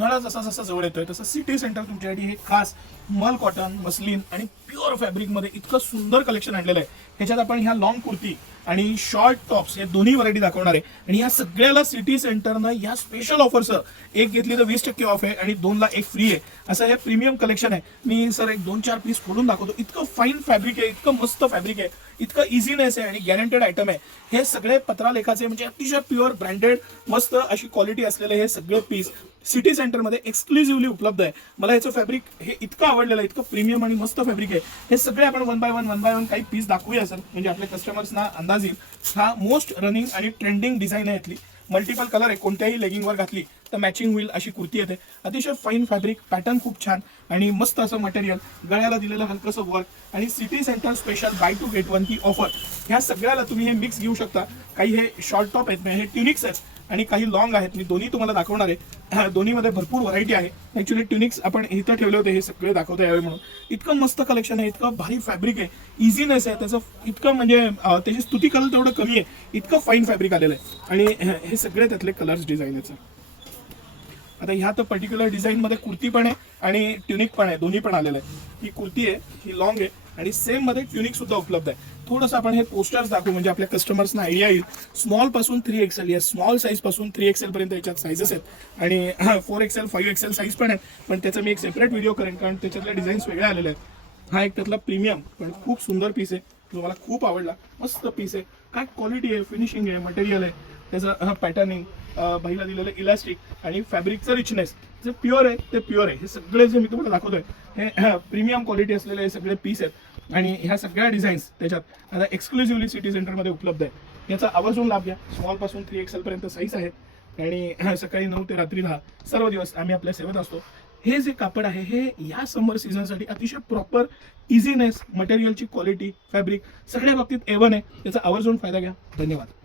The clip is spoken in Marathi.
उन्हाळा जसा जसा जवळ येतोय तसं सिटी सेंटर तुमच्यासाठी हे खास मल कॉटन, मस्लिन आणि प्युअर फॅब्रिकमध्ये इतकं सुंदर कलेक्शन आणलेलं आहे. ह्याच्यात आपण ह्या लॉंग कुर्ती आणि शॉर्ट टॉप्स या दोन्ही व्हरायटी दाखवणार आहे. आणि या सगळ्याला सिटी सेंटरनं या स्पेशल ऑफरसह एक घेतली तर 20% ऑफ आहे आणि 2 ला 1 फ्री आहे. असं हे प्रीमियम कलेक्शन आहे. मी सर एक 2-4 पीस खोलून दाखवतो. इतकं फाईन फॅब्रिक आहे, इतकं मस्त फॅब्रिक आहे, इतकं इझीनेस आहे आणि गॅरंटेड आयटम आहे. हे सगळे पत्रालेखाचे म्हणजे अतिशय प्युअर ब्रँडेड मस्त अशी क्वालिटी असलेले हे सगळे पीस सिटी सेंटरमध्ये एक्सक्लुझिव्हली उपलब्ध आहे. मला याचं फॅब्रिक हे इतकं आवडलेलं आहे, इतकं प्रीमियम आणि मस्त फॅब्रिक आहे. हे सगळे आपण वन बाय वन काही पीस दाखवूया सर, म्हणजे आपल्या कस्टमर्सना अंदाज येईल. हा मोस्ट रनिंग आणि ट्रेंडिंग डिझाईन आहे यातली. मल्टिपल कलर आहे, कोणत्याही लेगिंगवर घातली तर मॅचिंग होईल अशी कुर्ती येते. अतिशय फाईन फॅब्रिक, पॅटर्न खूप छान आणि मस्त असं मटेरियल, गळ्याला दिलेलं हलकंसं वर्क आणि city centre special buy two get one ही ऑफर. ह्या सगळ्याला तुम्ही हे मिक्स घेऊ शकता. काही हे शॉर्ट टॉप आहेत, हे ट्युनिक्स आहेत आणि काही लॉंग आहेत. मी दोन्ही तुम्हाला दाखवणार आहे. दोन्हीमध्ये भरपूर व्हरायटी आहे. ऍक्च्युली ट्युनिक्स आपण इथं ठेवले होते, हे सगळे दाखवता यावे म्हणून. इतकं मस्त कलेक्शन आहे, इतकं भारी फॅब्रिक आहे, इझीनेस आहे त्याचं, इतकं म्हणजे त्याची स्तुती कराल तेवढं कमी आहे. इतकं फाईन फॅब्रिक आलेलं आहे आणि हे सगळे त्यातले कलर्स डिझाईन आहेत. आता ह्या तर पर्टिक्युलर डिझाईनमध्ये कुर्ती पण आहे आणि ट्युनिक पण आहे, दोन्ही पण आलेलं आहे. ही कुर्ती आहे, ही लॉंग आहे आणि सेम मध्ये ट्युनिक सुद्धा उपलब्ध आहे. थोडंसं आपण हे पोस्टर्स दाखवू म्हणजे आपल्या कस्टमर्सना आयडिया येईल. स्मॉल पासून 3XL या स्मॉल साईज पासून 3XL पर्यंत याच्यात साईजेस आहेत आणि 4XL 5XL साईज पण आहेत. पण त्याचा मी एक सेपरेट व्हिडिओ करेन कारण त्याच्यातले डिझाईन्स वेगळे आलेले आहेत. हा एक त्यातला प्रीमियम पण खूप सुंदर पीस आहे, जो मला खूप आवडला. मस्त पीस आहे, काय क्वालिटी आहे, फिनिशिंग आहे, मटेरियल आहे, त्याचं पॅटर्निंग, बाईला दिलेलं इलास्टिक आणि फॅब्रिकचं रिचनेस जे प्युअर आहे ते प्युअर आहे. हे सगळे जे मी तुम्हाला दाखवतोय हे प्रीमियम क्वालिटी असलेले हे सगळे पीस आहेत आणि ह्या सगळ्या डिझाईन्स त्याच्यात आता एक्सक्लुझिव्हली सिटी सेंटरमध्ये उपलब्ध आहे. याचा आवर्जून लाभ घ्या. स्मॉल पासून 3XL पर्यंत साईज आहेत आणि सकाळी 9 ते रात्री 10 सर्व दिवस आम्ही आपल्या सेवेत असतो. हे जे कापड आहे हे या समर सीझनसाठी अतिशय प्रॉपर, इझीनेस, मटेरियलची क्वालिटी, फॅब्रिक सगळ्या बाबतीत A1 आहे. याचा आवर्जून फायदा घ्या. धन्यवाद.